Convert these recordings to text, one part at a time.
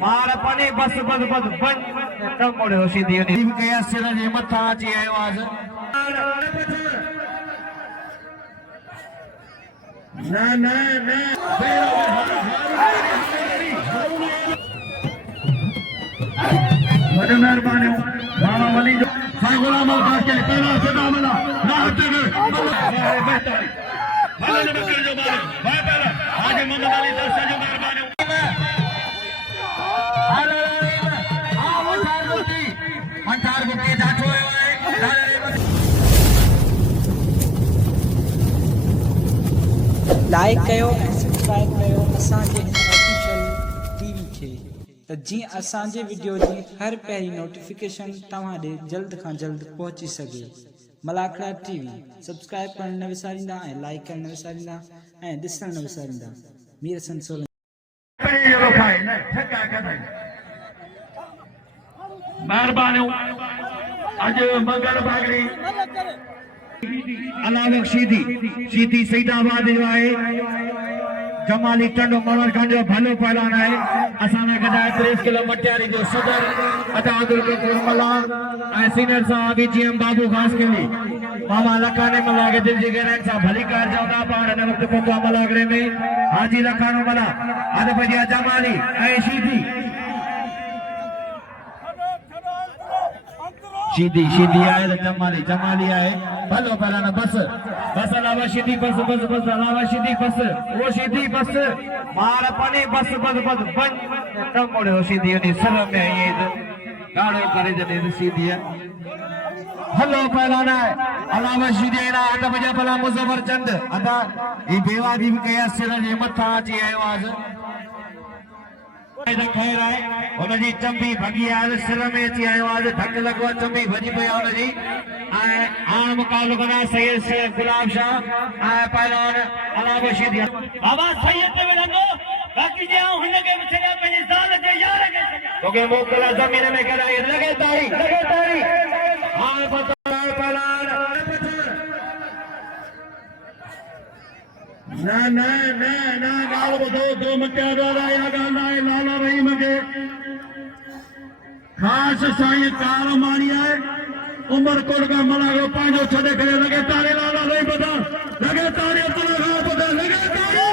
मार पानी बस बस बस बन कम मोड़े होशी दियो नी के सिर जे मथा अची आयो आज ना ना ना बड़े मेहरबानी मामा वली जो गुलाम के पहला सदा मिला ना हटे बेहतरी भले ने बकर जो मारे भाई पहला आगे मोहम्मद अली दर्शक जो मेहरबानी अंठार गुटी जाठो लाइक कयो सब्सक्राइब कयो असांजे ऑफिशियल टीवी खे त जीअं असांजे वीडियो जी हर पहिरीं नोटिफिकेशन तव्हां ॾे जल्द खां जल्द पहुची सघे। मलाखड़ा टीवी सब्सक्राइब करण न विसारींदा ऐं लाइक करण न विसारींदा ऐं ॾिसण न विसारींदा। मीर सन सोलन मेहरबानी अज मंगल भागरी अलावा शीदी सईदाबाद जो है जमाली टंडो मनोरखंड जो भलो पहलवान है असाने गडाए 30 किलो मटियारी जो सदर अतादुल कुरमला ऐं सीनियर साहब जीएम बाबू खास के लिए मामा लखाने मलागे दिल जी गरन सा भली कार जावदा पाण ने वक्त पहुंचा मलागरे में हाजी लखानो मला आदे बजिया जमाली ऐं शीदी आए जमाली आए भलो पहला ना बस अलावा शीदी बस अलावा शीदी बस वो शीदी बस मार पानी बस बस बस बन कम मोड़े होशी दियो नी सर में ये गाड़ो करे जने सीधी है भलो पहला ना अलावा शीदी ना आटा बजा भला मुजफ्फर चंद अदा ये बेवा दी के सिर जे मथा अची आयो आज खैर है उनजी चंबी भगी आज सिर में अची आयो आज धक लगवा चंबी भजी पई उनजी आम मुकाबलो बना सैयद शेख गुलाब शाह पहलवान अलावा शीदी बाबा सैयद पे लंगो बाकी जे हुन के छड़या पंहिंजे ज़ाल जे यार के तोके मोकला जमीन में कराई लगे ताड़ी हां पता पहलवान ना ना ना ना गाल बधो दो मटियारा या गाल है लाला रहीम के खास साईं कार मारी है उमर कोट का मलागो पांचो छड़े करे लगे तारे लाला रहीम बता लगे तारे अपना गाल बता लगे तारे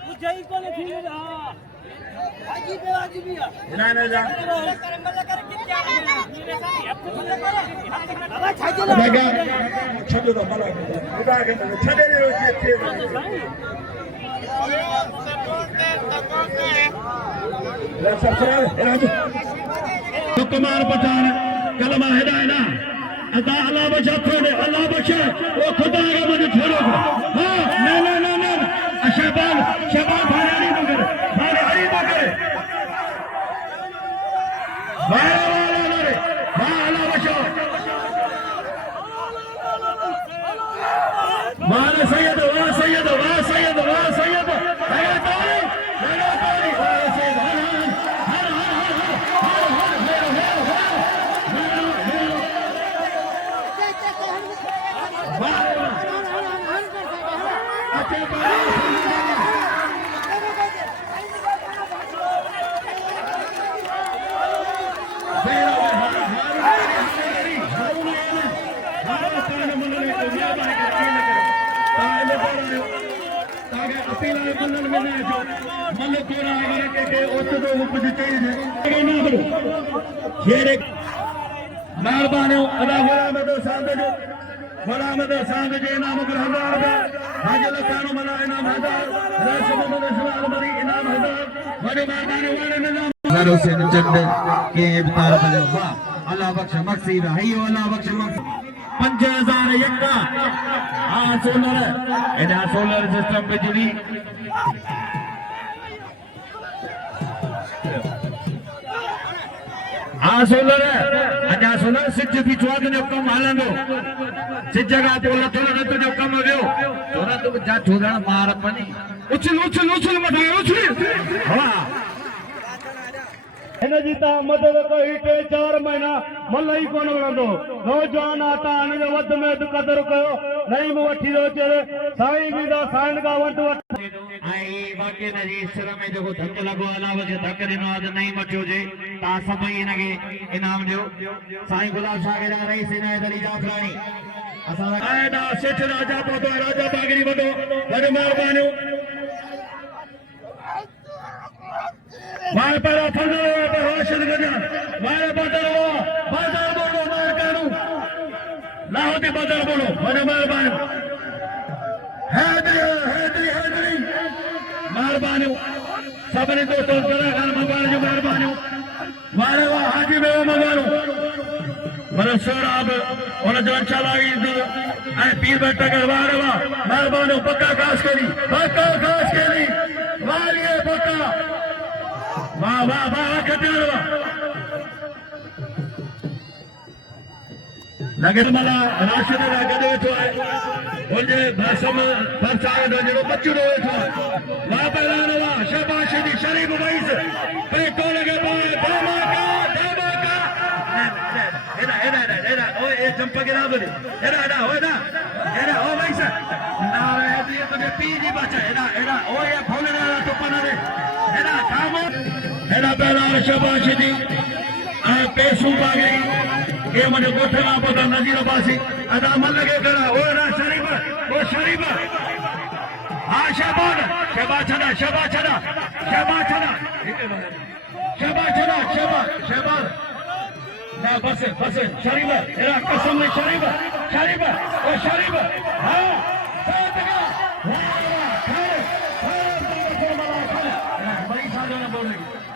तू जई को ने फिर हां हाजी पे हाजी भी ना ना जा बाबा छाजो लगा छड़ो तो मलागो खुदा के छड़े रे कुमार पठान कलमा हिदायना अदा अल्लाह बचा छोड़े अल्लाह बचा वो खुदा का मुझे छोड़ो हाँ ना ना ना ना शहबान भाई हरी मगर भाई अल्लाह बचा माना सैयद वाह सैयद वाह सैयद वाह सैयद लगा ताली वाह सैयद मेहरबानी अदा गुलाम सांग जे इनाम 1000 हाजी लखानो मला इनाम 1000 राश मोहम्मद इस्माइल बरी इनाम 1000 बड़ी मेहरबानी वाले निजाम हुसैन चंद के इफ्तार बने वाह अल्लाह बख्श मकसीद हयो अल्लाह बख्श मकसीद 5001 हां सोलर सिस्टम पे जुड़ी सोलर सिज भी चौध जो कम हलंदो सिज का पोला थोड़ा रत जो कम वियो थोड़ा तो जा थोड़ा मार पनी उछल उछल उछल मथा उछल वाह हिनजी ता मदद कई 3-4 महीना मल ही कोन वणंदो नौजवान आता हिन जो वध में कदर कयो नहीं वठी दो चरे साईं भी दा साईं का वट आई बाक़ी हिनजी सिर में जेको धक लॻो अलाह खे धक ॾिनो आहे त नहीं मटियो हुजे तव्हां सभई हिनखे इनाम ॾियो साईं गुलाब शाह खे रईस इनायत अली जाफराणी असां सेठ राजा पहुतो आहे राजा बागरी वॾो वॾो महिरबानियूं मां पहिरियों फंदो रोशन गजा मां बदल बाज़ार बोलो मां करूं लाहौती बाज़ार बोलो वॾो महिरबानियूं हैदरी महिरबानियूं सभिनी दोस्तों तरह खान मगवान जूं महिरबानियूं वारे वाह हाजी बेवा मगवानूं पर सोराब उन जो इंशाल्लाह ईंदो ऐं पीर बेटा कर वारे वाह महिरबानियूं पक्का खास करी वारिए पक्का वाह वाह वाह खटियार वाह लगे मला राशिद दा गॾु वेठो आहे उनजे भरसम भरसाए जो जेको बचड़ो वेठो आहे वाह पहलवान वाह शाबाश दी शरीफ वईस पे तो लगे धमाका एड़ा ओए ए जंप के ना बोले एड़ा ओ वईस ना दी तो पी जी बचा एड़ा ओए भोले ना तो पना दे एड़ा काम एड़ा पहलवान शाबाश दी आ पेसू पागे ये मुझे गोठे में पता नजीर पासी अदा मन लगे करा ओ ना शरीफ हाँ शबा छड़ा ना बस शरीफ तेरा कसम में शरीफ ओ शरीफ हाँ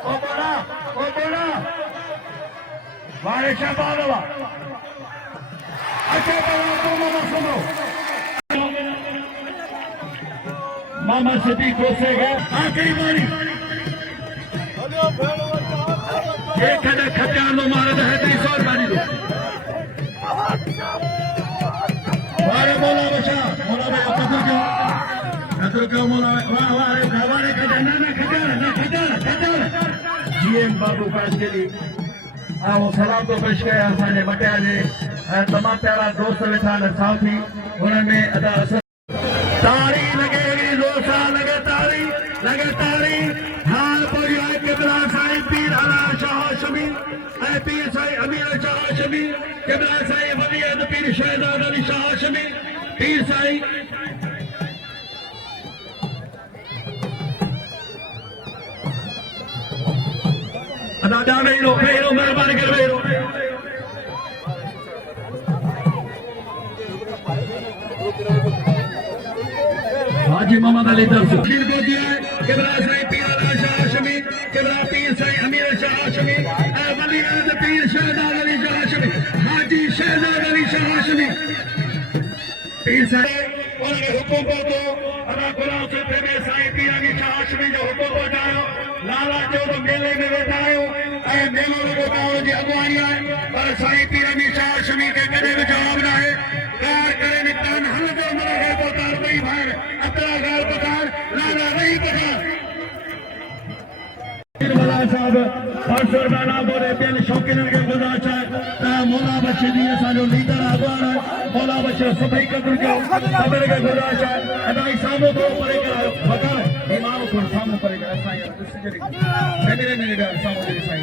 ओ बोला वारे शबालवा अच्छा सुनो मामा सिद्दीक कोसे गए आखिरी बारी ये कदे खत्यार लो मारे तो है 300 बारी दो वारे मोला बचा मोला बे कदर क्यों मोला वाह वारे कदर ना खत्यार जीएम बाबू पास के लिए वो सलाम तो पेश कया असांजे मटिया जे तमामु प्यारा दोस्त वेठा आहिनि साथी उनमें अदा तारी लगे दोसा लगे तारी हाल पड़ी है किबला साईं पीर अला शाह हाशमी ऐं पीर साईं अमीर शाह हाशमी किबला साईं वलीअद पीर शहजाद अली शाह हाशमी पीर साईं अदा वेरो मेहरबानी कर वेरो हाजी मोहम्मद अली दर्श को दिया है किबला साईं पीर अला शाह हाशमी किबला पीर साईं अमीर शाह हाशमी वलीअद पीर शहजाद अली शाह हाशमी हाजी शहजाद अली शाह हाशमी पीर साईं उनके हुकुम पहुंचो अदा गुलाम से प्रेमी साईं पीर अली शाह हाशमी जो हुकुम पहुंचायो लाला जो मेले में वेठा आहियो ऐं मेलो रुगो गांव जी अॻुवाणी आहे पर साईं पीर अली शाह हाशमी खे कॾहिं बि जवाब न आहे कार करे निकिता हल जो मन खे पोतार ॿई भाइर अतरा गाल पकार लाला रही पकार वाला साहब 500 रुपया ना बोले ॿियनि शौक़ीननि खे गुज़ारिश आहे त मौला बशीर जी असांजो लीडर अॻुवान आहे मौला बशीर सभई क़दुरु कयो सभिनी खे गुज़ारिश आहे अदाई साम्हूं थोरो परे करायो बकार इमाम थोरो साम्हूं परे करायो साईं ॾिस जहिड़ी नंढी ॻाल्हि साम्हूं जहिड़ी साईं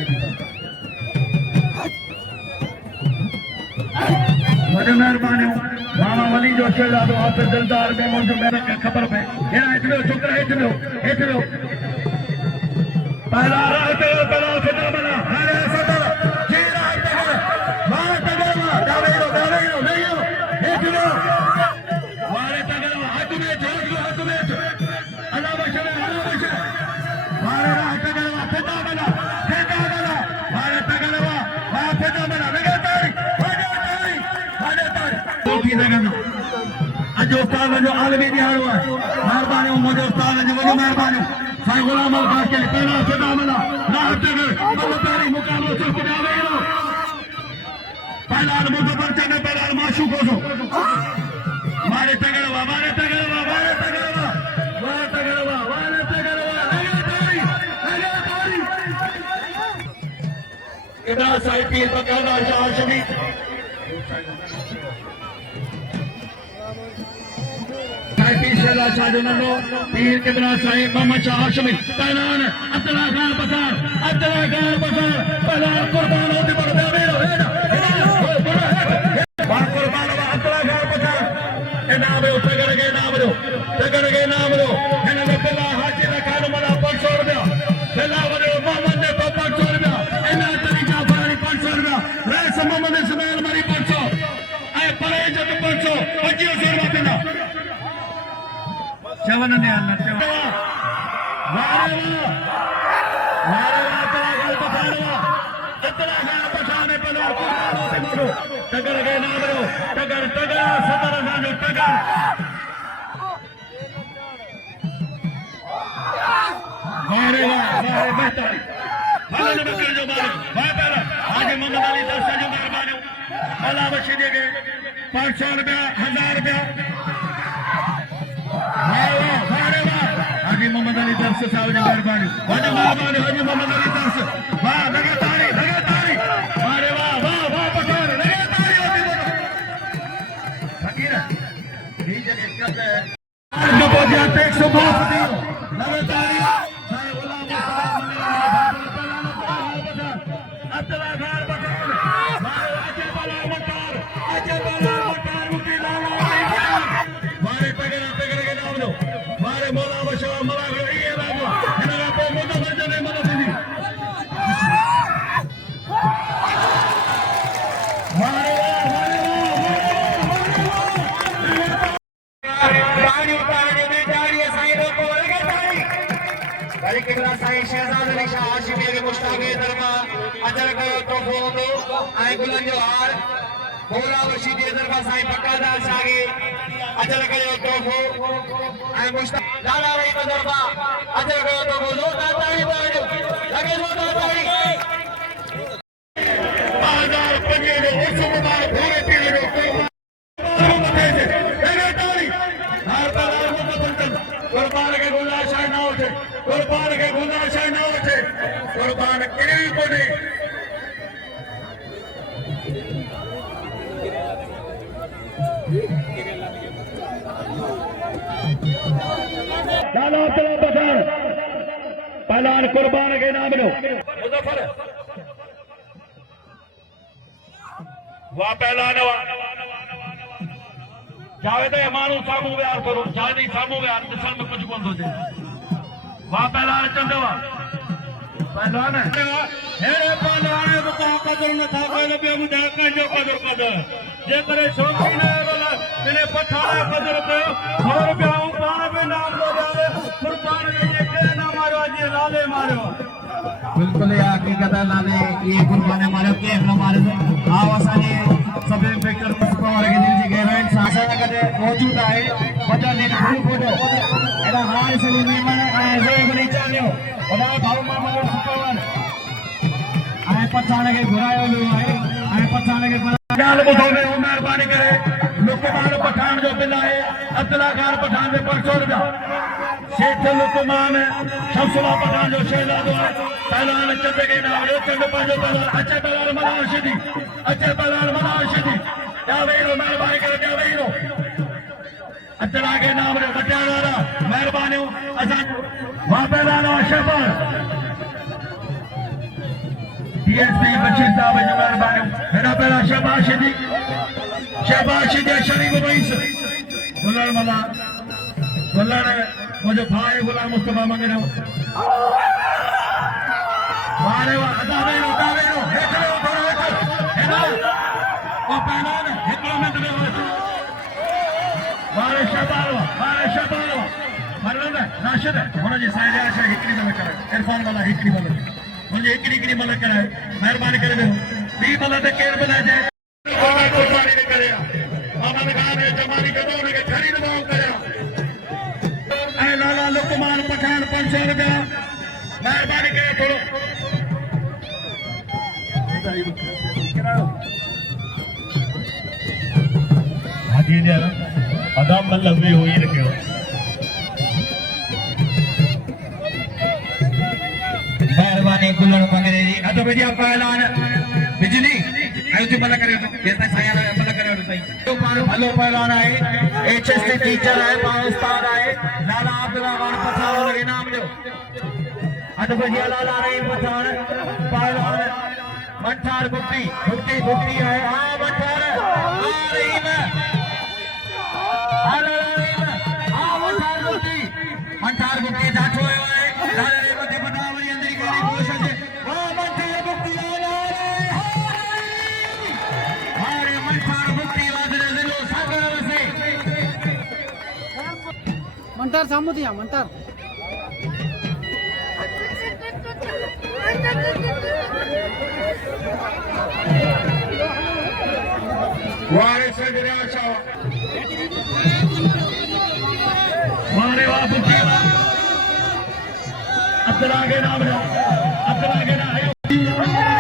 वॾी महिरबानियूं मामा वली जो शहज़ादो हाफ़िज़ दिलदार में मुंहिंजो महिनत खे ख़बर पए हेॾा हेठि वियो छोकिरा हेठि वियो पहला फिदा बना हरे सदर जी राह तगर मार तगर दावेरो नहीं हो हेठि वियो मारे तगर हक में अल्लाह बशर मारे राह तगर फिदा बना मारे तगर फिदा बना लगे तारी कोठी लॻंदो अॼु उस्ताद जो आलमी ॾियारो आहे महिरबानी मुंहिंजे उस्ताद जी वॾी महिरबानी साईं गुलाम अल्लाह के पहला फिदा बना राह तगर तारी मुकाबलो चुप जावेरो पहला मुझे बच्चे ने पहला माशूक हो मारे तगर इब्राहिम साहिब पीर बकाना शाह हाशमी साईं पीर शेला शाह जो नंढो पीर किबला साईं मोहम्मद शाह हाशमी पहलवान अब्दुल्ला खान पठान पहलवान कुर्बान होती पड़ गया कुर्बान अब्दुल्ला खान पठान इनाम दो तगड़ के नाम दो हिन बिला हाजी का खान मला 500 रुपया बिला वरो मोहम्मद ने 500 रुपया इना तरीका फरारी 500 रुपया रैस मोहम्मद इस्माइल मरी 500 ऐ परेज 500 2500 रुपया पिना चवन ने आना तगड़ के नाम दो तगड़ सदर जो तगड़ बेहतर जो आगे मोहम्मद अली दर्शा जो मेहरबानी अला बख्शी देंगे 500 रुपया 1000 रुपया हाजी मोहम्मद अली दर्श साहब जो मेहरबानी हाजी मोहम्मद अली दर्श वाह लगातारी अरे वाह पठान लगातारी होती फकीर ये जगह क्या है लगातारी शहजाद अली शाह हाशिमी के मुश्ताक दरबार अजर कयो तोहफो हूंदो ऐं गुलनि जो हार भोला बशीर जे दरबार साईं बकादार शाह खे अजर कयो तोहफो ऐं मुश्ताक लाला रही जो दरबार अजर कयो तोहफो ज़ोरदार ताड़ी पाइजो लगे ज़ोरदार ताड़ी 2005 जो उर्स मुबारक भोरे पीर जो कुर्बान के गुलाशाह ना उठे कुर्बान किरी कोने लाला अब्दुल्ला पठान पहलवान कुर्बान के नाम लो मुजफ्फर वाह पहलवान जावेद मानू सामू व्यार करो जानी सामू व्यार दिसण में कुछ कोन थो थे वाह पहलवान चंदवा पहलवान हेरे पहलवान बता कदर न था कोई पे बुधा कंजो कदर जे करे शौकीन है बोला इने पठान कदर पे 100 रुपया पान पे नाम लो जावे कुर्बान ये के ना मारो जी लाले मारो बिल्कुल ये हकीकत है लाले ये कुर्बान मारो के न मारो आओ असानी सब इंस्पेक्टर पवार के दिल जी गहराई सासा कदे मौजूद है बजा ने फोटो एदा हार सली मेमन ऐसे बनी चालियो ओदा भाऊ मामा पवार आए पठान के घुरायो लो है आए पठान के गाल बुधो में मेहरबानी करे लुकमान पठान जो बिल है अब्दुल्ला खान पठान से 500 रुपया शेख लुकमान शमसुल्ला पठान जो शहजादो है पहलवान चंद के नाम रे चंद पंजो पहलवान अच्छे पहलवान मनाशिदी क्या वेरो मेहरबानी करे क्या वेरो अब्दुल्ला के नाम रे बचारा मेहरबानी असा वहां पहलवान शहबाज डीएसपी बशीर साहब जो मेहरबानी मेरा पहला शहबाज शिदी शरीफ रईस गुलर मला गुलर मुझे भाई गुलाम मुस्तफा मंगने मारे वा अदावेरो हेठो थोरो हेठो ओ पहलवान हिकड़ो मिनट में मारे शहबाज मरवन राशिद हुन जी साइड आशा हिकड़ी मल करे इरफान वाला हिकड़ी मल मुझे हिकड़ी मल करे मेहरबानी करे बी मल ते केर बना जाए कुर्बानी ने करे मोहम्मद खान ने जमानी कदों ने खरीद मांग करे ऐ लाला लुकमान पठान 500 रुपया मेहरबानी करे थोड़ो हाजी ने अदाम मतलब भी हुई रखियो मेहरबानी गुलर मंगरे जी अतो भैया पहलवान बिजली उची मल करे जेता साया मल करे सही तो पाण भलो पहलवान है एचएसटी टीचर है उस्ताद है लाला अब्दुल्ला खान पठान और इनाम जो अद बजिया लाला रही पठान पहलवान मठार गुप्ती गुप्ती गुप्ती है हां मठार आ रही है मंठार गुप्ती जाठो है लाले रे मते बनावरी अंदर की कोशिश है वाह मंठार गुप्ती हारे मंठार गुप्ती वादरे जिलो सागर से मंटार सामू दिया मंटार वारे से दरिया मारे वाह गुप्ती अब्दुल्ला के नाम है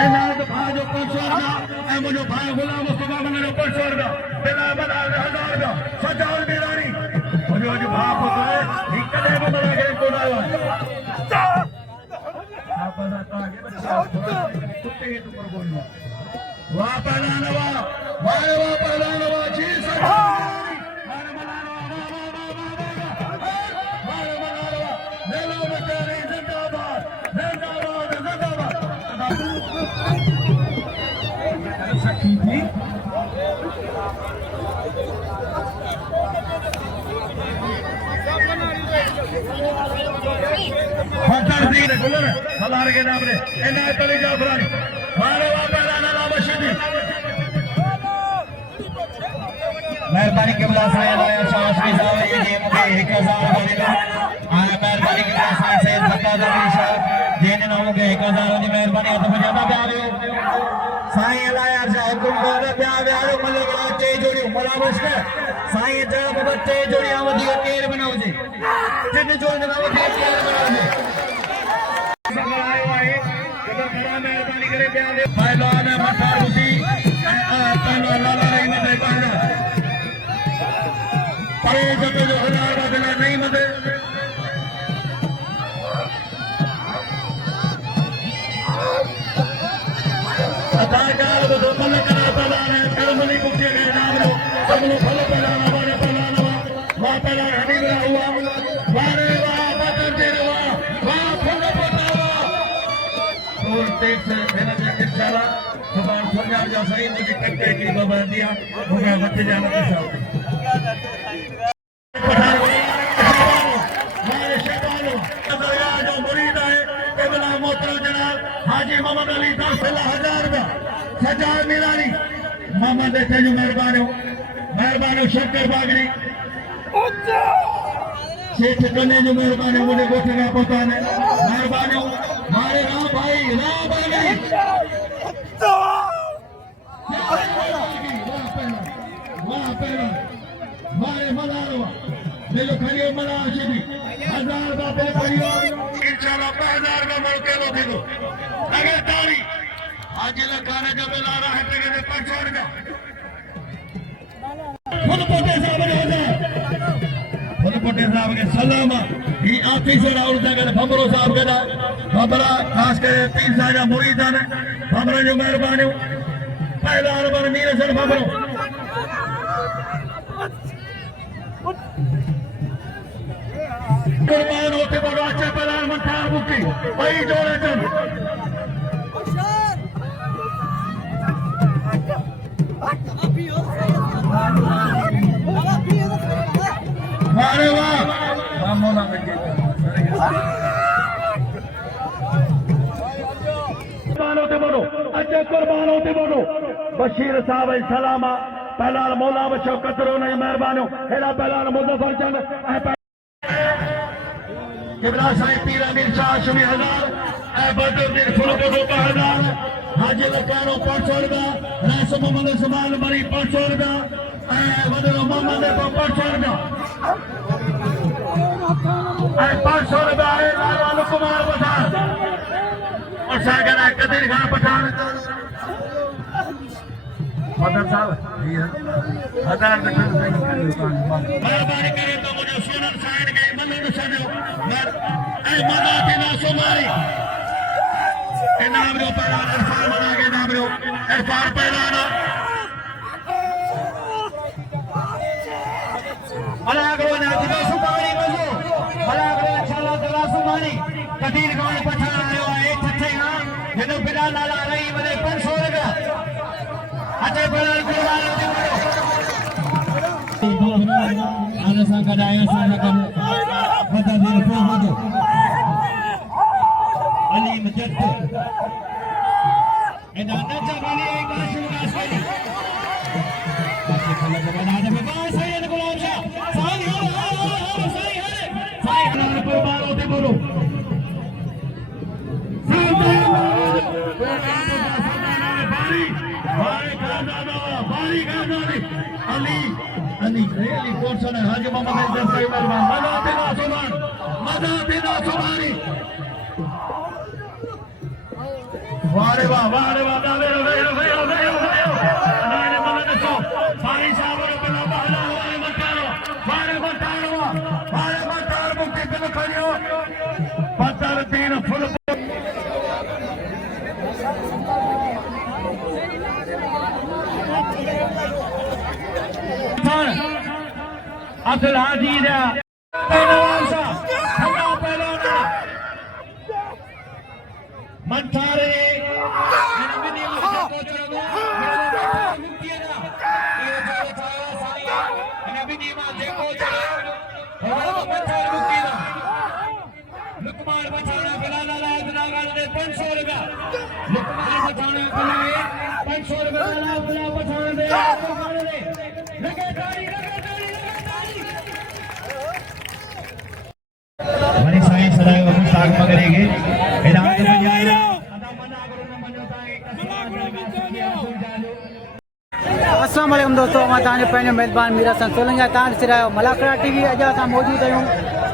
एनाद भाजो पंचवर्गा ए मनो भाई गुलाम मुस्तफा मनो पंचवर्गा बिला बना 1000 का सजाल बिरानी मनो जो भाप होता है निकले को बना के को ना आप बताता है कुत्ते के ऊपर बोलना वाह पहलवान जी के नाम ने इनायत अली जाफरानी मारे मेहरबानी के बला साया लाया शाबाश भी साहब ये गेम के 1000 वाले आया मेहरबानी के बला साया से बता दो साहब जेने नाम के 1000 वाली मेहरबानी तो बजाता प्यार हो साईं लाया जा हुकुम कर प्यार आयो मले बड़ा टे जोड़ी मलावश के साईं जा मगर टे जोड़ी आवदी केर बनाओ जे जिन जोड़ बनाओ जे केर बनाओ जे मेहरबानी करे प्यार पहलवान मठार गुप्ती पहलवान लाला रही में पहलवान परे जब जो 1000 का दिला नहीं मदे अदाकार को दोपल करा पहलवान है करमली गुप्ती के नाम लो सब लोग भलो पहलवान हमारे पहलवान वाह पहलवान हनीफ हुआ वारे वाह बदर तेरे वाह फुल पटावा और तेज से मेरा इंशाल्लाह सुभान पंजाब जो सही मुझे टक्के की बाबा दिया होगा बच जाना के साथ हमारे शहबानो दरिया जो मुरीद है केवला मोहतरम जनाब हाजी मोहम्मद अली 10,000 का सजाद मिलानी मोहम्मद थे जो मेहरबानो शक्कर बागरी सेठ कन्ने जो मेहरबानो मुझे गोठे का पता है मेहरबानो मारे राम भाई मारे मलारवा मेलो खड़ियो मला आशीदी 1000 का पे खड़ियो इंशाल्लाह 1000 का मर के लो देखो अगर ताली आज लगाने जब ला रहा है तेरे 500 का फुल पोटे साहब के सलाम ही ऑफिसर और जगह भमरो साहब के भमरा खास कर 3 साजा मुरीद ने भमरा जो मेहरबानी पहला नंबर मीर सर भमरो कुर्बान होते बड़ो अच्छे पहलवान मंठार गुप्ती भाई जोड़े चल मारे वाह मामोना में कुर्बान होते बड़ो अच्छे कुर्बान होते बड़ो बशीर साहब सलामा पहलवान मौला बच्चों कतरो नहीं मेहरबानो हेला पहलवान मुजफ्फर चंद इब्राहिम साईं पीर अमीर शाह शमी 1000 बदरुद्दीन फुलको 2000 हाजी लकानो 500 रुपया रासो मोहम्मद सुमान मरी 500 रुपया वदरो मोहम्मद को 500 रुपया 500 रुपया है लालवाल कुमार पठान और सागर कदीर खान पठान मदर साहब मेहरबानी करे तो मुझे सोनल साइड के मल्ल सजो मदाती ना सोमारी इनाम जो पर फरमाना के नाम मिलो इरफान पहलवान मलागरो ने दिलो सुमानी मजो मलागरो इंशाल्लाह ताला सुमानी कदीर गांव पठान आयो है ठठे हां जनो बिना लाला रही वने 500 रुपया अचे बड़ल कुर्बान आने सा कडाया सा कर बता दे फोटो अली मजद एदा नचा वाली एक आशुरा सही खला बना दे बाबा सैयद गुलाम शाह सही है कुर्बान होते बोलो अली अली अली कौन सा है हाजी मोहम्मद जफरी मरवान मजा देना सुमानी वारे वाह दावे वे नाने मगन तो सारी साहब बना बहला वारे मतार मुक्ति बिल खड़ियो पत्थर तीन फुल अब्दुल हाजी मंठारे लुकमान बचाना गलाना लाल नागाल ने 500 रुपया लुकमान बचाना गलाए 500 रुपया लाल बचाना दे लगे ताली मनी साईं सदाई वक्त साग मगरेगे इनाम तो जाएगा अस्सलाम वालेकुम दोस्तों मां ताने पैने मेजबान मीरा सन सोलंगा तान सिरायो मलाकड़ा टीवी अजा सा मौजूद आयूं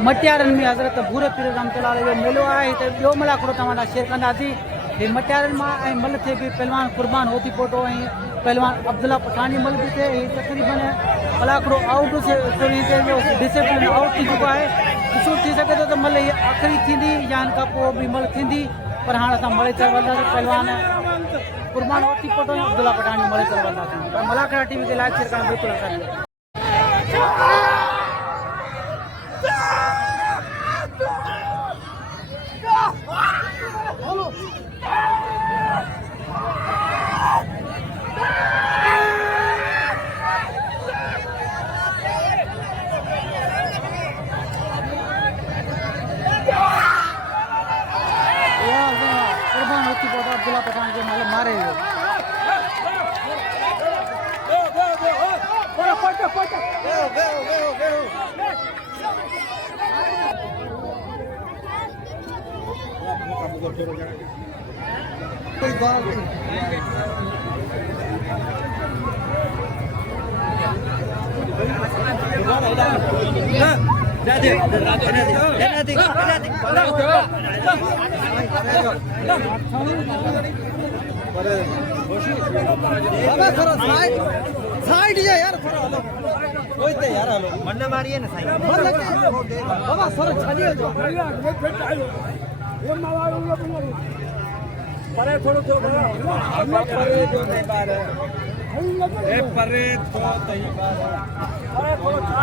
मटियारन में हजरत भूर पीर रहमतुल्लाह अलैहि जो मेलो आहे त बियो मलाकड़ो तवां शेयर कंदासीं हे मटियारन मां ऐं मल थे भी पहलवान कुर्बान होती फोटो ऐं पहलवान अब्दुल्ला पठानी मल भी थे तकरीबन मलाकड़ो आउट से जो डिसिप्लिन आउट थी चुको आहे ॾिसो थी सके तो मल ये आखिरी थींदी या इन खां पोइ बि मल थींदी पर हाणे असां मले चढ़ वञासीं पहलवान कुर्बान होती फोटो अब्दुल्ला पठानी मले चढ़ वञासीं पर मलाकड़ा टीवी के लाइक शेयर करणु बिल्कुलु न करियो कुर्बान होती फोटो अब्दुल्ला पठान के मतलब मारे हुए साइड यार यार मन मारिए ना साइड बाबा सर छालिए जो परे थोड़ो तो परे जो नहीं बार है परे तो नहीं बार है